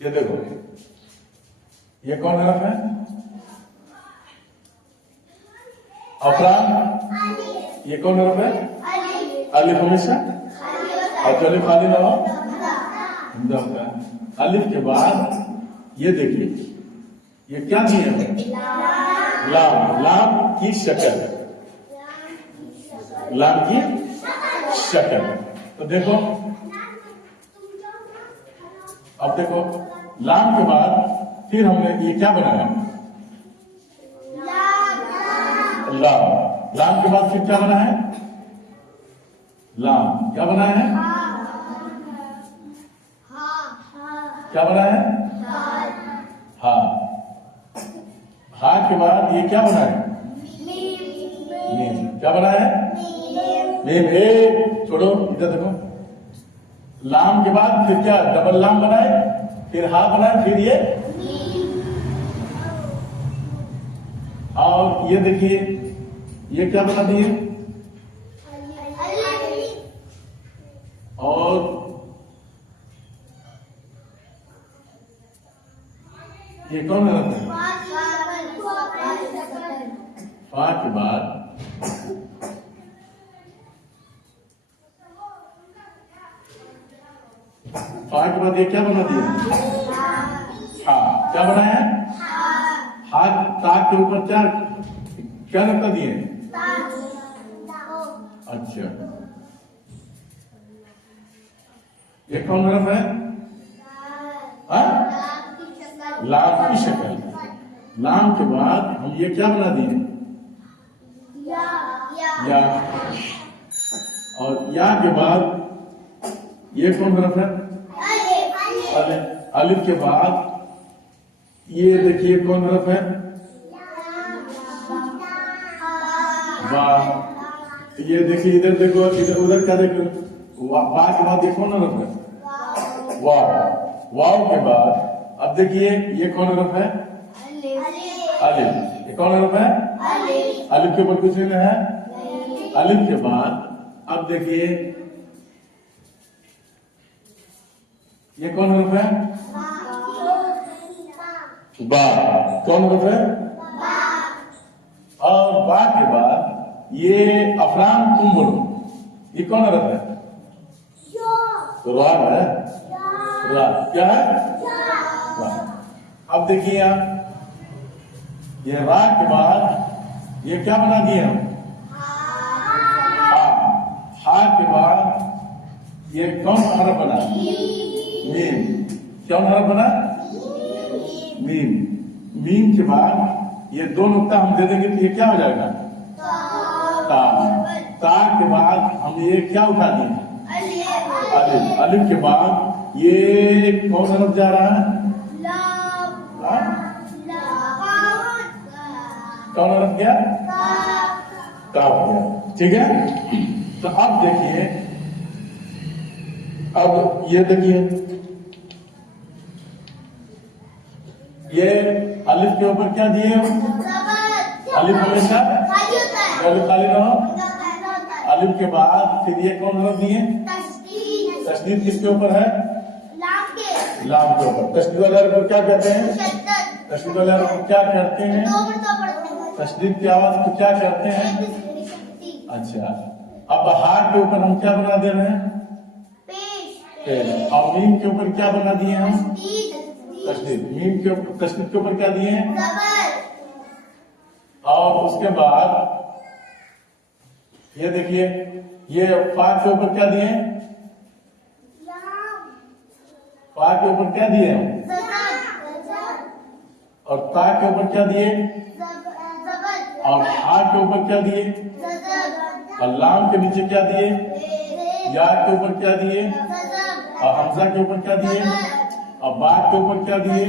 ये देखो, ये कौन हरफ है? अफरान। ये कौन हरफ है? अलिफ हमेशा, और जो अलिफ खाली ना हो हमजा होता है। अलिफ के बाद ये देखिए, ये क्या दिए हैं? लाम। लाम की शक्ल, लाम की शक्ल। तो देखो, अब देखो, लाम के बाद फिर हमने ये क्या बनाया? लाम। लाम के बाद फिर क्या बना है? लाम। क्या बना है? क्या बना है? हा। हा के बाद ये क्या बना है? मीम। क्या बना है? मीम। ए छोड़ो, इधर देखो, लाम के बाद फिर क्या? डबल लाम बनाए, फिर हा बनाए, फिर ये। और ये देखिए, ये क्या बना दिए? और ये कौन हरफ है? फा के बाद ये क्या बना दिया? हाँ। क्या बनाया है? हाथ। ता के ऊपर क्या क्या रखा दिए? अच्छा, ये कौन हरफ है? लाम की शक्ल। लाम के बाद हम ये क्या बना दिए? या। और या के बाद ये कौन हरफ है? अलिफ के बाद ये देखिए कौन हरफ है? वाह। ये देखिए, इधर देखो, इधर उधर क्या देखो, बा के बाद ये कौन हरफ है? वाव। वाव के बाद अब देखिए, ये कौन हरफ है? अलिफ। ये कौन हरफ है? अलिफ के ऊपर कुछ नहीं है। अलिफ के बाद अब देखिए, ये कौन हरफ है? बा। कौन हरफ है? और बा के बाद ये अफरान, तुम बोलो, ये कौन हरफ है? रा है। रा। क्या है? अब देखिए आप, ये रा के बाद ये क्या बना दिए हम? हा। हा के बाद ये कौन हरफ बना? मीम। कौन हरफ बना? मीम। मीम के बाद ये दो नुक्ता हम दे देंगे तो ये क्या हो जाएगा? ता। ता के बाद हम ये क्या उठा दिए? अलिफ। अलिफ के बाद ये कौन हरफ जा रहा है? कौन हरफ गया? काफ गया। ठीक है। तो अब देखिए, अब ये देखिए, ये अलिफ के ऊपर क्या दिए? अलिफ हमेशा अलिफ खाली ना हो। अलिफ के बाद फिर ये कौन हरफ दिए? तशदीद किसके ऊपर है? लाम के ऊपर। तशदीद वाले हरफ को क्या कहते हैं? तशदीद वाले हरफ को क्या कहते हैं? तशदीद की आवाज को क्या कहते हैं? अच्छा, अब हा के ऊपर हम क्या बना दे रहे हैं? पेश। और मीम के ऊपर क्या बना दिए हम? तशदीद। मीम के ऊपर, तशदीद के ऊपर क्या दिए हैं? और उसके बाद ये देखिए, ये फा के ऊपर क्या दिए हैं? फा के ऊपर क्या दिए हैं? और ता के ऊपर क्या दिए? और हा के ऊपर क्या दिए? और लाम के नीचे क्या दिए? या के ऊपर क्या दिए? और हमजा के ऊपर क्या दिए? और बा के ऊपर क्या दिए?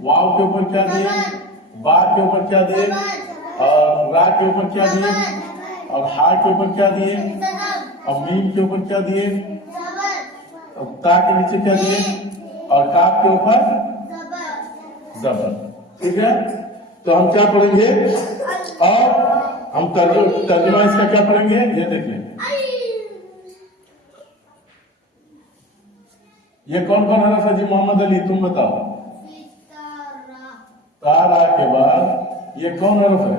वाव के ऊपर क्या दिए? बा के ऊपर क्या दिए? और रा के ऊपर क्या दिए? और हा के ऊपर क्या दिए? और मीम के ऊपर क्या दिए? और ता के नीचे क्या दिए? और काफ के ऊपर जबर। ठीक है। तो हम क्या पढ़ेंगे? और हम तर्जुमा इसका क्या पढ़ेंगे? ये देखिए, ये कौन कौन हरफ है जी मोहम्मद अली, तुम बताओ। तारा के बाद ये कौन हरफ है?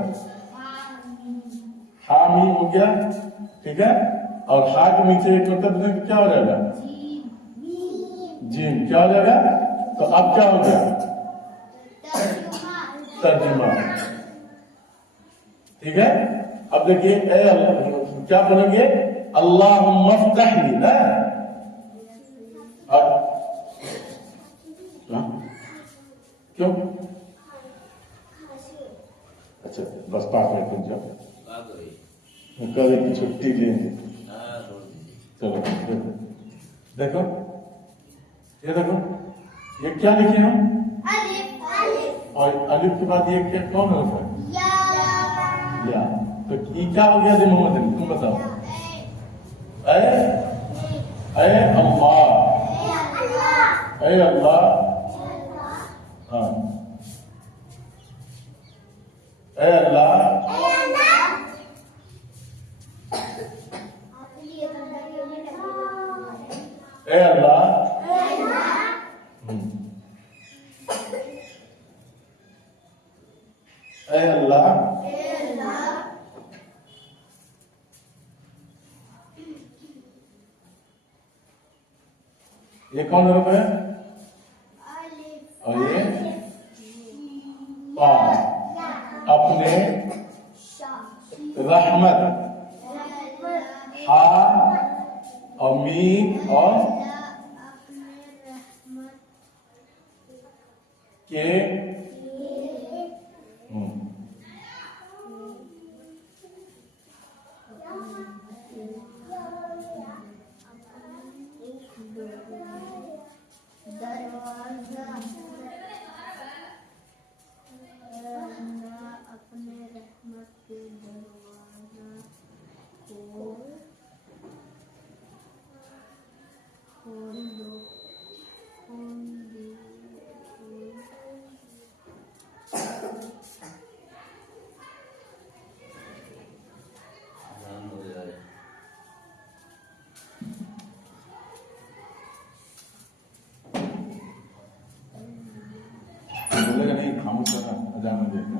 हामी हो गया, ठीक है। और हा के नीचे एक मतलब तो क्या हो जाएगा? जीम। क्या हो जाएगा? तो अब क्या हो गया? तर्जुमा। ठीक है। अब देखिए क्या बोलेंगे? अल्लाहुम्मा फ़्तहली ना। और क्यों? अच्छा बस 5 मिनट रुक जाओ, कल की छुट्टी लेंगे। चलो देखो, ये देखो, ये क्या लिखे हम? और अलिफ के बाद ये क्या कौन हरफ है? या। तो ये क्या हो गया मोहम्मद अली, तुम बताओ। अल्लाह, अल्लाह, हाँ, अल्लाह, अल्लाह, अल्लाह, ये कौन हरफ है? और ये पा। अपने रहमत, हा और मीम और के अपने रहमत के दरवाजा खोल दो, खोल दे। बोलेगा नहीं, खामोश करना, अजान में देखना।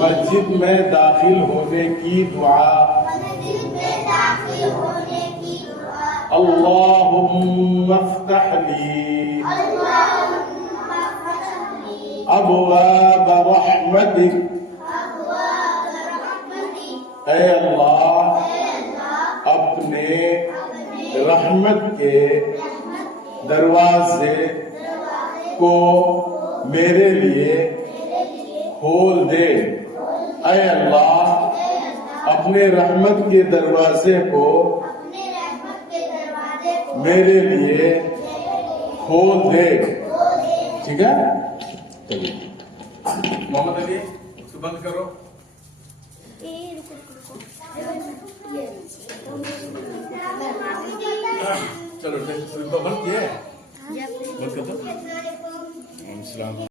मस्जिद में दाखिल होने की दुआ. अल्लाहुम्मा फ़्तह ली अबवाब रहमतिक. ऐ अल्लाह, अपने रहमत के दरवाजे को मेरे लिए खोल दे। ऐ अल्लाह अपने रहमत के दरवाजे को मेरे लिए खोल दे। ठीक है, चलिए मोहम्मद अली उसको बंद करो। चलो बंद किया, बंद कर दो।